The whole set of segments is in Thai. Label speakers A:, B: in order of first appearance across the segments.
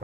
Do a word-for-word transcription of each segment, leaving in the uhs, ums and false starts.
A: ไป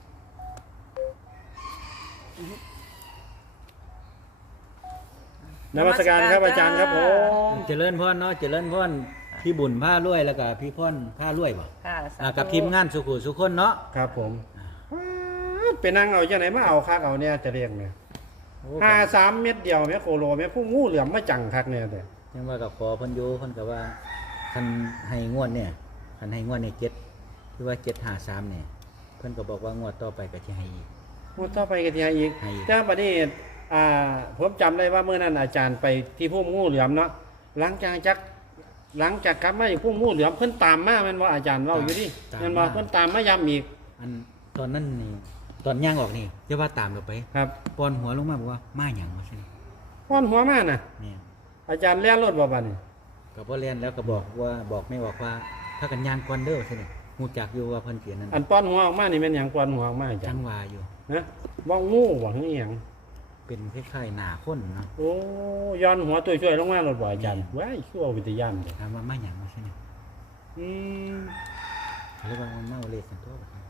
A: นมัสการครับอาจารย์ครับผม
B: เจริญพรเนาะเจริญพรพี่บุญผ้ารวยแล้วก็พี่พ่นผ้ารวยบ่
C: ค่ะ
B: อ่ากับทีมงานสุขุสุขคนเนาะ
A: ครับผมไปนั่งเอาจังไหนมาเอาคักเอาเนี่ยจะเรียกเนี่ยห้าสามเม็ดเดียวแม่โคโลแม่ผู้งูเหลือมมาจังคักเนี่ยแต่
B: ยังว่ากับขอเพิ่นอยู่เพิ่นก็ว่าคันให้งวดเนี่ยคันให้งวดเนี่ยเจ็ดที่ว่าเจ็ดห้าสามเนี่ยเพิ่นก็บอกว่างวดต่อไปก็สิให้อีก
A: พูดต่อไปกันทีอีก
B: ให้อีก
A: แต่บัดนี้อ่าผมจำได้ว่าเมื่อนั้นอาจารย์ไปที่ผู้งูเหลือมเนาะหลังจากจักหลังจากกลับมาอยู่ผู้งูเหลือมเพิ่นตามมาแม่นว่าอาจารย์เล่าอยู่ดิแม่นว่าเพิ่นตามมาย้ำอีก
B: อันตอนนั้นนี่ตอนย่างออกนี่จะว่าตามเราไป
A: ครับ
B: ปอนหัวลงมาบอกว่ามาหยังว่าซั่น
A: ป้อนหัวมาน่ะ
B: เนี่ย
A: อาจารย์เลี้ยนรถบ่บัดนี้
B: ก็บ่เรียนแล้วก็บอกว่าบอกไม่บอกว่าถ้ากันย่างก่อนเด้อซั่นนี่ฮู้จักอยู่ว่าเพิ่นเขียนนั่น
A: อันป้อนหัวออกมานี่แม่นหยังป้อนหัวออกมาอาจา
B: จั
A: รงย์
B: ว่าอยู่
A: นะว่างูบ่คืออีหยัง
B: เป็นคล้ายๆหน้าคนเนาะ
A: โอ้ย้อนหัวตัวช่วยลงมารถบ่อาจารย์ว้ายชั่ววิทยานเลย
B: ถามว่ามาหยังว่าซั่นนี่
A: อืม
B: หรือว่ามันเมาเลขกันตัวบัดนี้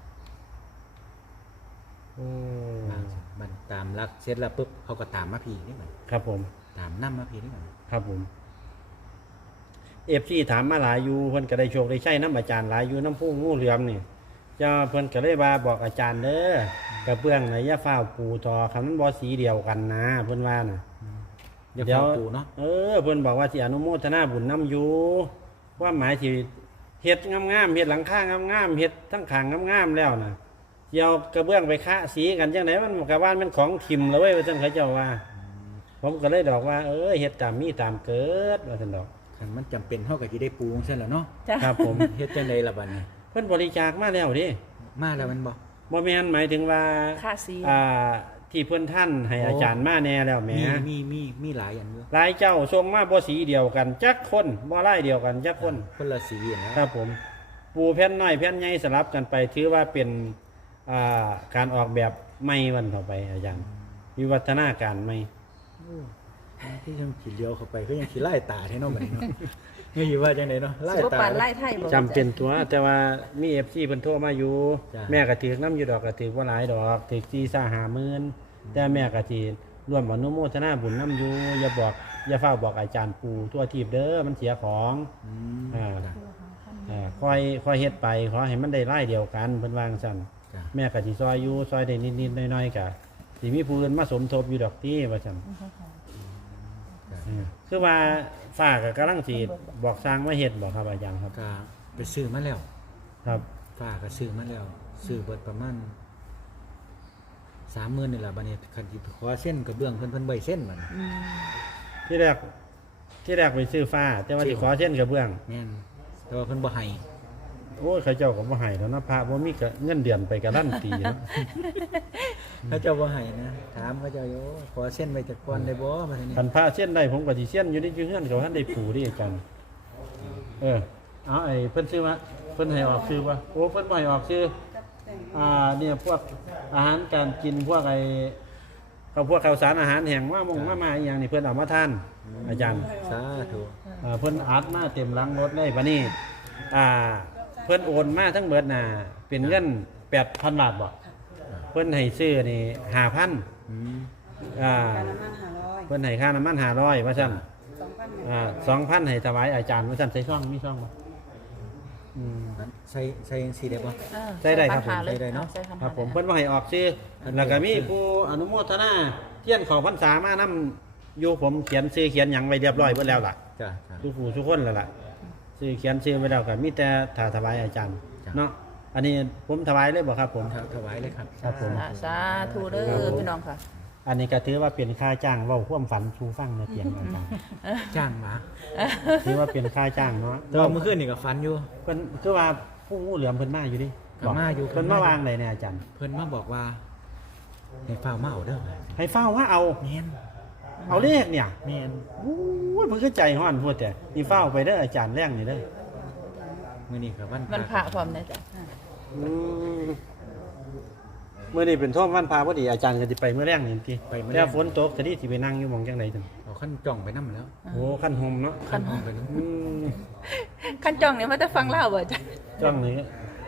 A: โอ้
B: บางบันตามรักเสร็จแล้วปุ๊บเขาก็ตามมาพี่นี่บัด
A: ครับผม
B: ตามนำมาพี่นี่บัด
A: ครับผมเอฟซีถามมาหลายอยู่เพิ่นก็ได้โชคได้ใช้น้ำอาจารย์หลายอยู่น้ำพุ่งงูเหลือมนี่เจ้าเพิ่นก็เลยว่าบอกอาจารย์เด้อกระเบื้องไหนอย่าฟ้าวปูทอคำนั้นบ่สีเดียวกันนะเพิ่นว่าน่ะ
B: เดี๋ยวเขาปูเนาะ
A: เออเพิ่นบอกว่าสิอนุโมทนาบุญน้ำอยู่ว่าหมายที่เฮ็ดงามๆเฮ็ดหลังคางามๆเฮ็ดทั้งขางงามๆแล้วน่ะเกี่ยวกระเบื้องไปคะสีกันจังไดมันกะว่านมันของทิมแล้วเว้ยว่าซั่นเขาเจ้าว่า ผมก็เลยดอกว่าเออเฮ็ดตามมีตามเกิดว่าซั่นดอก
B: คันมันจำเป็นเฮาก็สิได้ปูจังซั่นแหละเนาะ
C: จ้า
A: ครับผม
B: เฮ็ดจังไดล่ะบัดนี้
A: เพิ่นบริจาคมาแล้วดิ
B: มาแล้วมันบ่
A: บ่แม่นหมายถึงว่า
C: ค่าซี
A: อ่าที่เพิ่นท่านให้อาจารย์มาแน่แล้วแหม
B: มีมีมีมีหลายอันอยู่
A: หลายเจ้าส่งมาบ่สีเดียวกันจักคนบ่ลายเดียวกันจักคน
B: คนละสีอะนะครับ
A: ผมปูแผ่นน้อยแผ่นใหญ่สลับกันไปถือว่าเป็นอ่าการออกแบบใหม่วันต่อไปอาจารย์วิวัฒนาการใหม่
B: โอ้ที่ยังสิเลี้ยวเข้าไปก็ยังสิไล่ตาแท้เนาะบัดนี้เนาะนี่สิว่าจังไดเนาะไล่
C: สุป
B: ตา
C: ปานไล่ไทยบ่
A: จำเป็นตัวแต่ว่ามี เอฟ ซี เพิ่นโทรมาอยู่
B: จ้ะ
A: แม่ก็ถือน้ำอยู่ดอกก็ถือบ่หลายดอกถือสี่สาหาหมื่นแต่แม่ก็สิร่วมอนุโมทนาบุญน้ำอยู่อย่าบอกอย่าเฝ้าบอกอาจารย์ปู่ทั่วทีบเด้อมันเสียของ
B: อืม
A: อ่าอ่าค่อยค่อยเฮ็ดไปขอให้มันได้รายเดียวกันเพิ่นวาจั่งซั่น
B: จ้ะ
A: แม่ก็สิซอยอยู่ซอยได้นิดๆหน่อยๆก็สิมีผู้อื่นมาสมทบอยู่ดอกติว่าซั่น
B: จ้ะ
A: อืมคือว่าฟ้าก็กำลังสิบอกสร้างมาเฮ็ดบ่ครับอาจารย์ครับ
B: ก็ไปซื้อมาแล้ว
A: ครับ
B: ฝ้าก็ซื้อมาแล้วซื้อเบิดประมาณสามหมื่นนี่แหละบัดนี้คันสิขอเส้นกระเบื้องเพิ่นเพิ่นบ่ให้เส้นบัดนี้
C: อืม
A: ที่แรกที่แรกไปซื้อฟ้า แต่ว่า
B: ซื้
A: ที่
B: อ
A: ขอเส้นกระเบื้อง
B: แม่นแต่ว่าเพิ่นบ่ให้
A: โอ้ยเขาเจ้าก็บ่ให้แล้วนะพระบ่มีกะเงินเดือนไปการันตีเนาะ
B: เขาเจ้าบ่ให้นะถามเขาเจ้าอยู่ขอเส้นไว้จักก่อนได้บ่บัดนี้
A: คันพระเส้นได้ผมก็สิเส้นอยู่ในอยู่เฮือนเขาท่านได้ผูดิอาจารย์เออเอาไอ้เพิ่นซื้อมาเพิ่นให้ออกซื้อบ่โอ้เพิ่นบ่ให้ออกซื้ออ่าเนี่ยพวกอาหารการกินพวกไอ้เขาพวกข้าวสารอาหารแห้งว่ามงมามาอีหยังนี่เพิ่นเอามาทานอาจารย์
B: สาธุ
A: อ่าเพิ่นอัดมาเต็มหลังรถเลยบัดนี้อ่าเพิ่นโอนมาทั้งเบิดน่ะเป็นเงิน แปดพัน บาทบ่เพิ่นให้ซื้อนี่ห้าพัน
B: อืม
A: อ่า
D: การน้ำมันห้าร้อย
A: เพิ่นให้ค่าน้ำมันห้าร้อยว่าซั่น
D: สองพัน
A: อ่าสองพันให้ถวายอาจารย์ว่าซั่นใส่ช่องมีช่องบ่อืม
B: ใส่ใส่จังซี่ได้บ่
C: เออ
A: ได้ได้ครับผม
C: ปัญหาลย
B: ได้ได้เนาะ
C: ใส่ปัญหา
A: ครับผม
C: ลย
A: เพิ่นบ่ให้ออกซื้อแล้วก็มีผู้อนุโมทนาเทียนเข้าพรรษามานํอยู่ผมเขียนชื่อเขียนหยังไว้เรียบร้อยเบิดแล้วล่ะ
B: จ้ะจ้ะ
A: ทุกผู้ทุกคนแล้วล่ะชื่อเขียนชื่อไว้แล้วก็มีแต่ถ้าถวายอาจารย์
B: จ้ะ
A: เนาะอันนี้ผมถวายเลยบ่ครับผม
B: ถวายเลยครับ
A: ครับผม
C: สาสาธุเด้
A: ครับ
C: อ
A: ผม
C: พี่น้องค่ะ
A: อันนี้ก็ถือว่าเป็นค่าจ้างเว้าความฝันชูฟังในเตียงอาจารย์
B: จ้างหมา
A: ถือว่าเป็นค่าจ้างเนาะ
B: แต่ว่าเมื่อคืนนี่ก็ฝันอยู่
A: เพิ่นคือว่าผู้งูเหลือมเพิ่นมาอยู่ดิ
B: ก็มาอยู่
A: เพิ่นมาวางไหนเนี่ยอาจารย์
B: เพิ่นมาบอกว่าให้ฟ้าวมาเอาเด้อ
A: ให้เฝ้าว่าเอา
B: แม่น
A: เอาเลขเนี่ย
B: แม่น
A: โอ้ยเพิ่นคือใจฮ้อนพูดแต่นี่เฝ้าไปเด้ออาจารย์แรงนี่เด้อ
B: มื้อนี้ก็วัน
C: มันพระพร้อมนะจ๊ะ
A: อืมมื้อนี้เป็นท่อมวันพาพอดีอาจารย์ก็สิไปมื้อแรงนี่ติ
B: ไปมื้อ
A: แต่
B: แรง
A: ฝนตกก็ดีสิไปนั่งอยู่หม่องจังไดจัง
B: เอาขั้นจ้องไปนำแล้ว
A: โอ้ขั้นห่มเนาะ
B: ขั้นห้องไปนำ
A: อืม
C: ขั้นจองเนี่ยมันจะฟังเล่าบ่จ๊ะ
A: จ้องนี่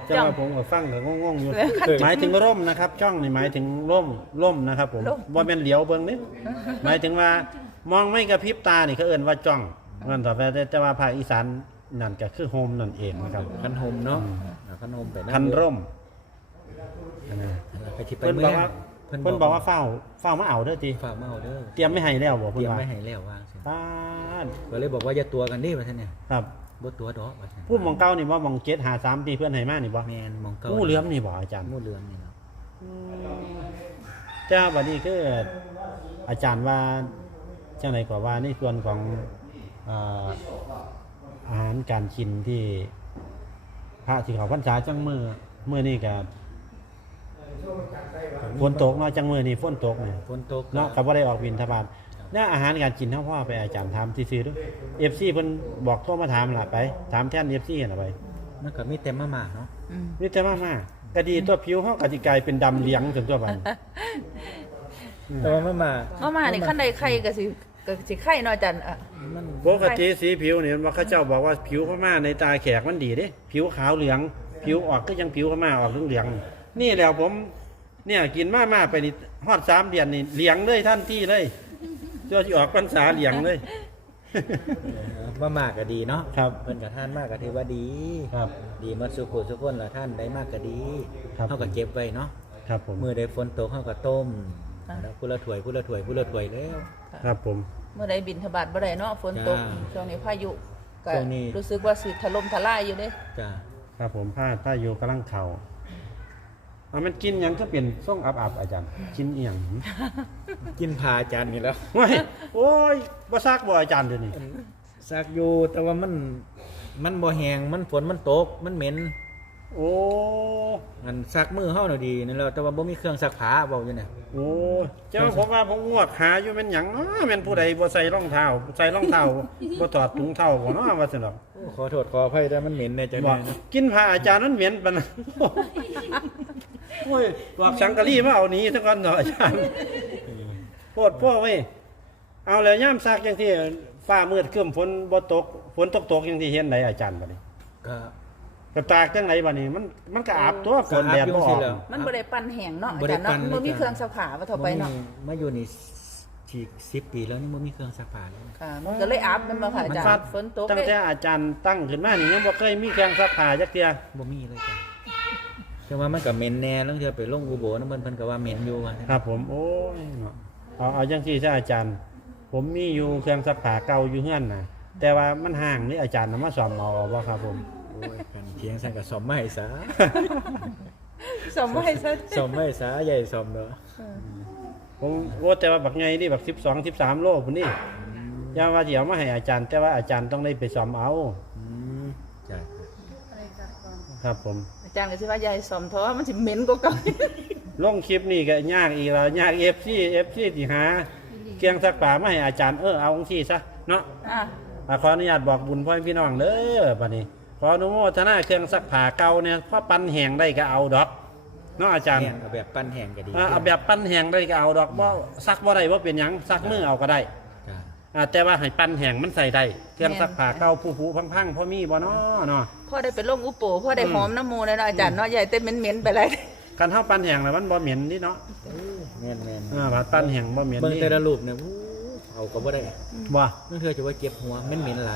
A: จะว่าผมก็ฟังก็งงๆอยู่ หมายถึงร่มนะครับ ช่องนี่หมายถึงร่มร่มนะครับ ผมบ่แม่นเหลียวเบิ่งนี่หมายถึงว่ามองไม่กระพริบตานี่เขาเอิ้นว่าจ้องนั่นต่อไปแต่ว่าภาคอีสานนั่นก็คือโฮมนั่นเองนะครับ
B: คันโฮมเนาะเอาคันโฮมไปะ
A: คันร่มอันนั้น
B: ไปที่ไป
A: เพิ่น
B: เมื
A: บ
B: อ
A: อง กว่าเพิ่นบอกว่าเฝ้าเฝ้ามาเอาเด้อติ
B: ฝากมาเอาเด้อ
A: เตรียมไม่ให้แล้วบ่
B: เต
A: เพิ่
B: รีย
A: น
B: ม
A: ว่า
B: ไม่ให้แล้ววางสิ
A: ป้าด
B: ก็เลยบอกว่าอย่าตัวกันดิว่าซั่นเนี่ย
A: ครับ
B: บ่ตัวดอกว่าซั่น
A: ผู้หมองเก่านี่บ่หมองเจ็ดหาสามที่เพิ่นให้มานี่บ่
B: แม่นมองเก่า
A: งูเหลือมนี่บ่อาจารย์
B: งูเหลือมนี่เนาะ
A: จ้าบัดนี้คืออาจารย์ว่าจังไดก็ว่าในส่วนของเอ่ออาหารการกินที่พระที่เขาพรรษาจังมือมื้อนี้ก็ฝนตกเนาะจังมื้อนี้ฝนตกเนี่ย
B: ฝนตก
A: เนาะก็บ่ได้ออกบิณฑบาตเนี่ยอาหารการกินเฮาพ่อไปอาจารย์ถามซื่อๆเด้อ เอฟ ซี เพิ่นบอกโทรมาถามล่ะไปถามแทน เอฟ ซี หั่นล่ะไป
B: มันก็มีแต่มาม่าเนาะ
C: อืม
A: นี่แต่มามาก็ดีตัวผิวเฮาก็สิกลายเป็นดำเหลืองจนตัวบัด
B: แต่ว่ามาม่า
C: เอามานี่ขั้นใดไข่ก็สิก็สิไข่เนาะอาจารย์อ่ะ
B: มัน
A: ปกติสีผิวนี่ว่าเขาเจ้าบอกว่าผิวพม่าในตาแขกมันดีเด้ผิวขาวเหลือง ผิวออกก็ยังผิวพม่าออกเหลืองๆนี่แหล้วผมเนี่ยกินมาม่าไปนี่ฮอดสามเดือนนี่เหลืองเลยทันทีเลยตัวสิออกพรรษาเหลืองเลย
B: มาม่าก็ดีเนาะ
A: ครับ
B: เพิ่นก็ทานมากก็ถือว่าดี
A: ครับ
B: ดีหมดสุขุสุขคนละท่านได้มากก็ดี
A: ครับ
B: เฮาก็เก็บไว้เนาะ
A: ครับผม
B: มื้อใดฝนตกเฮาก็ต้มแล้วผู้ละถ้วยผู้ละถ้วยผู้ละถ้วยแล้ว
A: ครับผม
C: เมื่อใดบินทบาทบ่ได้เนาะฝนตก
B: จ้า
C: ช่วงนี้พายุก็
B: ช่วงนี้
C: รู้สึกว่าสิถล่มทลายอยู่เด้
B: จ้า
A: ครับผมผ้าผ้าอยู่กำลังเข่าเอามันกินหยังก็เป็นส่งอับๆอาจารย์กินเอียง
B: กินพาจานนี่แล้ว
A: ว้ยโอ้ยบ่ซักบ่อาจารย์เดี๋ยวนี้
B: ซักอยู่แต่ว่ามันมันบ่แห้งมันฝนมันตกมันเหม็น
A: โอ้
B: มันซักมือเฮาน่ะดีนั่นแหล้วแต่ว่าบ่มีเครื่องซักผ้าเว้าอยู่เนี่ย
A: โอ้เจ้าผมว่าผมงวดหาอยู่แม่นหยังเนาะแม่นผู้ใดบ่ใส่รองเท้าใส่รองเท้าบ่ถอดถุงเท้าบ่เนาะว่าซั่นดอก
B: โอ้ขอโทษขออภัยแต่มันเหม็นแน่จัง
A: บ
B: เล
A: อก
B: ยนะ
A: กินผ้าอาจารย์นั้นเหม็นปานนั้นโอ้ยบอกสังกะรีมาเอาหนีซะก่อนเนาะอาจารย์โพดพ่อเว้ยเอาแล้วยามซักจังซี่ฟ้ามืดครึ้มฝนบ่ตกฝนตกตกจังซี่เฮ็ดไดอาจารย์บัดนี้
B: ก็
A: กระตากจังไหนบัดนี้มันมันก็อาบตัวฝนแดดบ่ออก
C: มันบ่ได้ปั่นแห้งเนาะอา
B: บ่ได้
C: จารย์เนาะ
B: ปั่นเลย
C: มันบ่มี
B: จ้ะ
C: เครื่องซักผ้าว่าเท่าไปเนาะ
B: บ่มีมาอยู่นี่ที่สิบปีแล้วนี่บ่มีเครื่องซักผ้าเลย
C: ค่ะ มันก็เลยอาบแม่นบ่ค่ะอาจาร
A: มัน
C: ย์ฝนตก
A: ตั้ง
C: เลย
A: แต่อาจารย์ตั้งขึ้นมานี่ยังบ่เคยมีเครื่องซักผ้าจักเที่ย
B: บ่มีเลยจ้ะแต่ว่ามันก็เหม็นแน่แล้วเทื่อไปลงอุโบสถนำเพิ่นเพิ่นก็ว่าเหม็นอยู่ว่า
A: ครับผมโอ้ยเนาะเอาเอาจังซี่ซะอาจารย์ ผมมีอยู่เครื่องซักผ้าเก่าอยู่เฮือนน่ะแต่ว่ามันห่างนี่อาจารย์นำมาซ่อมเอาบ่ครับผม
B: โอ้ยกันเถียงซั่นก็ซ่อมมาให้ซะ
C: สมไว้ซะ
B: ซ่อมมาให้ซะใหญ่ซ่อมเด้อ
A: ผมโอ้แต่ว่าบักใหญ่นี่บักสิบสอง สิบสามโลพุ่นนี่อย่าว่าสิเอามาให้อาจารย์ แต่ว่าอาจารย์ต้องได้ไปซ่อมเอา
B: อืมจ้ะ
A: ครับผม
C: อาจารย์ก็สิว่ายายสมเพราะว่ามันสิเหม็นกว่าเก่า
A: ลงคลิปนี่ก็ยากอีกแล้วยาก เอฟ ซี เอฟ ซี สิหาเครื่องซักผ้ามาให้อาจารย์เออเอาจังซี่ซะเนาะ
C: อ่ะ
A: อ่าขออนุญาตบอกบุญพ่อพี่น้องเด้อบัดนี้ขออนุโมทนาเครื่องซักผ้าเก่าเนี่ยพอปั้นแห้งได้ก็เอาดอกเนาะอาจารย์
B: แห้งเอาแบบปั้นแห้งก็ดี
A: อ่าเอาแบบปั้นแห้งได้ก็เอาดอกบ่ซักบ่ได้บ่เป็นหยังซักมือเอาก็ได้
B: จ้ะ
A: อ่าแต่ว่าให้ปั้นแห้งมันใส่ได้เครื่องซักผ้าเก่าผู้ๆพังๆพอมีบ่เนาะเนาะ
C: พ่อได้ไปลงอุโปพ่อได้หอมน้ำมูเลยเนาะอาจารย์เนาะยายเต้นเหม็นๆไปเลย
A: คันเฮาปั้นแห้งแล้วมันบ่เหม็นนี่เนาะ
B: แม่นๆ
A: อ่าบาดปั้นแห้งบ่เหม็น
B: เบิ่ง
A: นี่
B: แต่ละรูปเนี่ยอู้เอาก็บ่ได้
A: บ่
B: นั่นเธอจะว่าเจ็บหัวเหม็นๆหลาย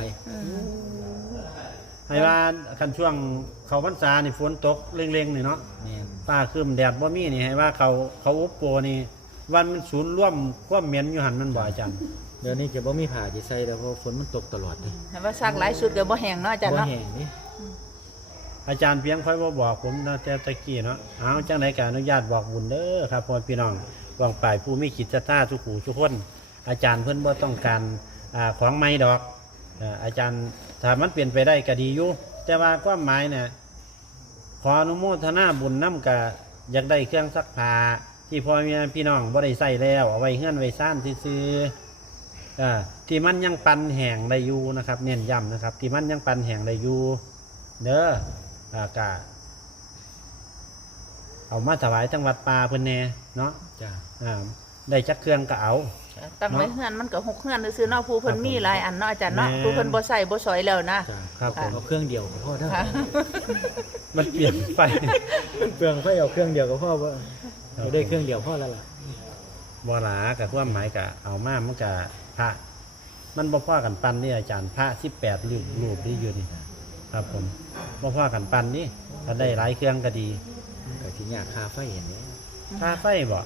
A: ให้ว่าคันช่วงเข้าพรรษานี่ฝนตกเร่งๆนี่เนาะ
B: แม่น
A: ฟ้าครึ้มแดดบ่มีนี่ให้ว่าเขาเขาอุปโปนี่วันมันศูนย์ร่วมความเหม็นอยู่หั่นมันบ่อาจารย์
B: เดี๋ยวนี้จะบ่มีผ้าจะใส่แล้วเพราะฝนมันตกตลอดเลย
C: ให้ว่าซักหลายชุดก็บ่แห้งเนาะอาจารย์
B: บ่
C: เนาะ
B: แห้งนี่
A: อาจารย์เพียงค่อยบ่บอกผมนะแต่ตะกี้เนาะเอาจังไดก็อนุญาตบอกบุญเด้อครับพ่อพี่น้องวางป่ายผู้มีจิตศรัทธาทุกหูทุกคน อาจารย์เพิ่นบ่ต้องการอ่าของใหม่ดอกอ่าอาจารย์ถ้ามันเปลี่ยนไปได้ก็ดีอยู่แต่ว่าความหมายเนี่ยขออนุโมทนาบุญนำกะอยากได้เครื่องซักผ้าที่พ่อแม่พี่น้องบ่ได้ใส่แล้วเอาไว้เฮือนไว้ซ่านซื่อๆอ่าที่มันยังปันแห้งได้อยู่นะครับเน้นย้ำนะครับ ที่มันยังปันแห้งได้อยู่เด้ออากาเอามาถวายทั้งวัดป่าเพิ่นแน่เนาะ
B: จ้ะ
A: อ่าได้จักเครื่องก็เอา
C: ตั้งไว้
A: เนาะ
C: เฮือนมันก็หกเฮือนซื่อๆเนาะผู้เพิ่นมีหลายอันเนาะอาจารย์เนาะ
A: แม่น
C: ผู้เพิ่นบ่ใส่บ่สอยแล้วนะ
B: จ้ะ
A: ครับผม
B: เอาเครื่องเดียวก็พอเด้อ
C: ค่ะ
A: มันเปลี่ยนไป
B: เปลืองไฟเอาเครื่องเดียวก็พอบ่เราได้เครื่องเดียวพอแล้วล่ะ
A: บ่หลากับความหมายก็เอามามันก็พระมันบ่พอกันปันนี่อาจารย์พระสิบแปดรูปรูปที่อยู่นี่ครับผมบ่พอกันปันนี่ถ้าได้หลายเครื่องก็ดี
B: ก็สิยากค่าไฟเห็นนี้
A: ค่าไฟบ่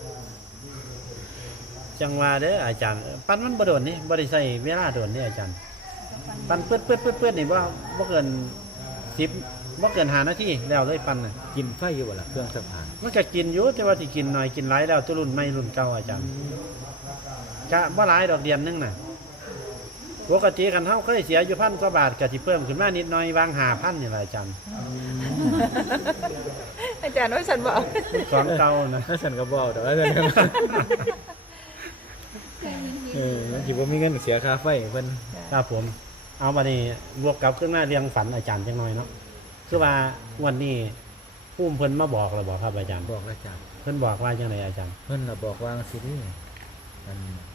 A: จังว่าเด้ออาจารย์ปันมันบ่โดนนี่บ่ได้ใช้เวลาโดนนี่อาจารย์ ปันเปื้อนเปื้อนเปื้อนเปื้อนนี่บ่บ่เกินสิบบ่เกินห้านาทีแล้วเลยปันน่ะ
B: กินไฟอยู่บ่ล่ะเครื่องสักผ้า
A: มันก็กินอยู่แต่ว่าที่กินหน่อยกินหลายแล้วตัวรุ่นใหม่รุ่นเก่าอาจารย์กะบ่หลายดอกเดือนหนึงน่ะปกติคันเฮาเคยเสียอยู่พันกว่าบาทก็สิเพิ่มขึ้นมานิดหน่อยวางห้าพันนี่แหละอาจารย์
C: อาจารย์ว่าฉันบอก
A: ของเก่านะ
B: ถ้าฉันก็บ่เอาดอกว่าซั่นเออมันสิบ่มีเงินเสียค่าไฟเพิ่น
A: ครับผม เอาบัดนี้บวกกับขึ้นมาเรียงฝันอาจารย์จังหน่อยเนาะคือว่าวันนี้ผู้เพิ่นมาบอกแล้วบอกครับอาจารย์
B: บอกแล้วจ้ะ
A: เพิ่นบอกว่าจังไดอาจารย์
B: เพิ่นน่ะบอกว่าจังซี่นี่มัน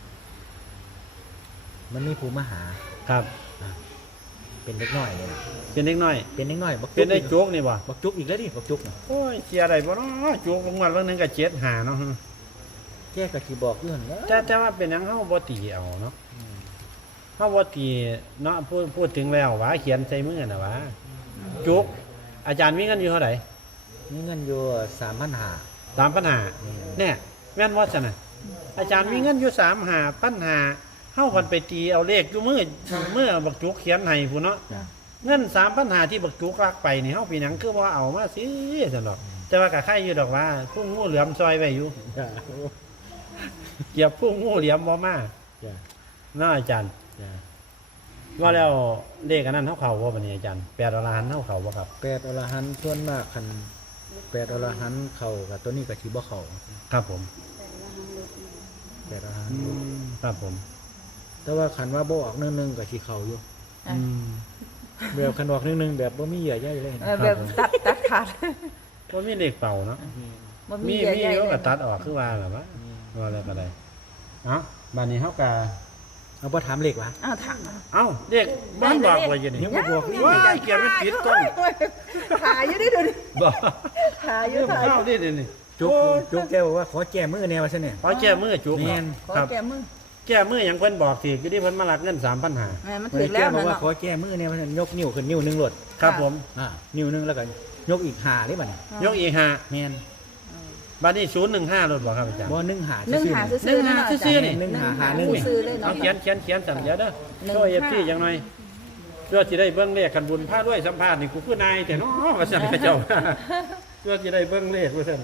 B: มันมีผู้มาหา
A: ครับ
B: เป็นเล็กน้อยเลยนะ
A: เป็นเด็กน้อย
B: เป็นเล็กน้อยบัก
A: เป็นได้
B: อีก
A: โจ๊กนี่บ่
B: บักจุกอีกแล้วดิบักจุกน่ะ
A: โอ้ยเสียอะไรบ่เนาะโจ๊กลงมาเรื่องนึงก็เจ็ดหาเนาะ
B: แกก็สิบอกอยู่หั่นแหล้ว
A: แต่แต่ว่าเป็นหยังเฮาบ่ตีเอาเนาะเฮาบ่ตีเนาะพูดพูดถึงแล้วว่าเขียนใส่มือน่ะว่าจุกอาจารย์มีเงินอยู่เท่าไหร่
B: มีเงินอยู่สามพันห้า
A: สามปัญหาเนี่ยแม่นว่าซั่นน่ะอาจารย์มีเงินอยู่สามหาปัญหาเฮาคนไปตีเอาเลขอยู่มือมือบักจุกเขียนให้พุ่นเนาะ
B: จ้ะ
A: เงินสามปัญหาที่บักจุกลักไปนี่เฮาปีหนังคือว่าเอามาสิซั่นดอกแต่ว่าก็ใครอยู่ดอกว่าพุ่งงูเหลือมซอยไว้อยู่
B: จ้ะ
A: เกียบพุ่งงูเหลือมบ่มา
B: จ้ะ
A: เนาะอาจารย์
B: จ้ะ
A: ว่าแล้วเลขอันนั้นเฮาเข้าบ่บัดนี้อาจารย์แปดอรหันต์เฮาเข้าบ่ครับ
B: แปดอรหันต์ส่วนมากคันแปดอรหันต์เข้ากับตัวนี้ก็สิบ่เข้า
A: ครับผม
B: แปดอรหันต์
A: ครับผม
B: แต่ว่าคันว่าบ่ออกหนึงๆก็สิเข้าอยู่
C: อ่ะ
B: แบบคันออกหนึงๆแบบบ่มีเหยื่อใยเลย
C: เออแบบตัดตัดขาด
A: บ่มีเลขเป่าเนาะ
C: บ่
A: มี
C: เยอะ
A: มี
C: แยะ
A: อยู่
C: เล
A: ก็
C: ย
A: ตัดออกคือว่าล่ะวะว่าแล้วก็ได้เอ้าบัดนี้เฮาก็
B: เอาบ่ถามเลขวะ
C: อ้าวถาม
A: เอ้าเลขบ้านบอกไว้อยู่นี่
B: ยังบ่บอกนี่
A: ว้ายเกียรมันปิดก่อน
C: ถ่ายอยู่ดิดูดิ
A: บ่
C: ถ่ายอยู่
A: เรื่อง
C: ถ่าย
A: ข้าวนี่นี่นี่
B: จุก
A: โอ้ย
B: จุกแกบอกว่าขอแก้มือแนวว่าซั่นเนี่ย
A: ขอแก้มือจุก
B: แม่น
C: ขอ
A: ครับ
C: แก้มือ
A: แก้มือหยังเพิ่นบอกสิคือที่เพิ่นมาลักเงินสามพันห้า
C: แม่มัน
B: มัน
C: ถึง
B: แก้
C: แล้ว
B: บอก
C: นั่น
B: ว่า
C: เนาะ
B: ขอแก้มือแนวว่าซั่นยกนิ้วขึ้นนิ้วหนึงโลด
A: ครับผม
B: อ่านิ้วหนึงแล้วก็ยกอีกห้าได้บัดนี้
A: ยกอีกห้า
B: แม่น
A: บัดนี้ศูนย์หนึ่งห้ารถบ่ครับอาจารย์
B: บ่หนึ่งหา
C: หนึ่ง
B: ซื่อ
C: หา
B: ๆ
C: ซื้อๆนั่นเนาะ
A: ซื้อๆนี่
B: หนึ่งหาหาหนึ่ง
C: ผู้ซื้อเลยเนาะ
A: เอาเขียนเขียนเขียนสั่นเดี๋ยวเด้อ
C: หนึ่ง
A: ช่วย
C: ห้า
A: เอฟซีจังหน่อยเพื่อสิได้เบิ่งเลขกันบุญพาด้วยสัมภาษณ์นี่กูคือนายแต่เนาะว่าซั่นเขาเจ้าเพื่อสิได้เบิ่งเลขว่าซั่น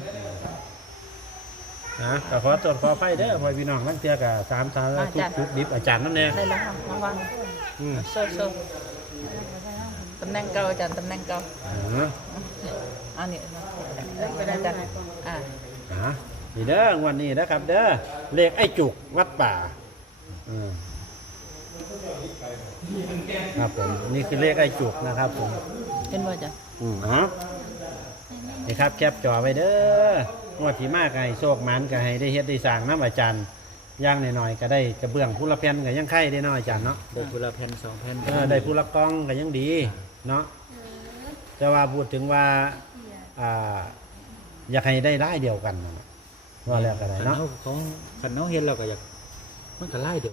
A: นะก็ขอตรวจขอไฟเด้อพ่อพี่น้องลังเทื่อก็สามสาทุกทุกดิบอาจารย์นั่นแน่
C: ได้แล้วค่ะระวัง
A: อืม
C: โซ่โซ่ตำแหน่งเก่าอาจารย์ตำแหน่งเก่า
A: อ่า
C: อันนี้อาจารย์อ่า
A: อ่านี่เด้องวันนี้นะครับ เด้อเลขไอ้จุกวัดป่าอืมครับผมนี่คือเลขไอ้จุกนะครับผม
C: เป็นว่าอาจารย์
A: อืมอ๋อนี่ครับแคปจอไว้เด้องวดที่มากไงโชคหมันก็ให้ได้เฮ็ดได้สร้างน้ำอาจารย์ย่างหน่อยๆก็ได้กระเบื้องผู้ละแผ่นก็ยังไข่ได้เนาะอาจารย์เนาะ
B: ได้คนละแผ่นสองแผ่น
A: เออได้ผู้ละกล้องก็ยังดีเนาะแต่ว่าพูดถึงว่าอ่าอยากให้ได้ได้เดียวกันนะว่าแล้วก็ได้
B: คัน
A: เนาะ
B: เฮาของคันเฮาเฮ็ดเราก็อยากมันก็หลายเด้อ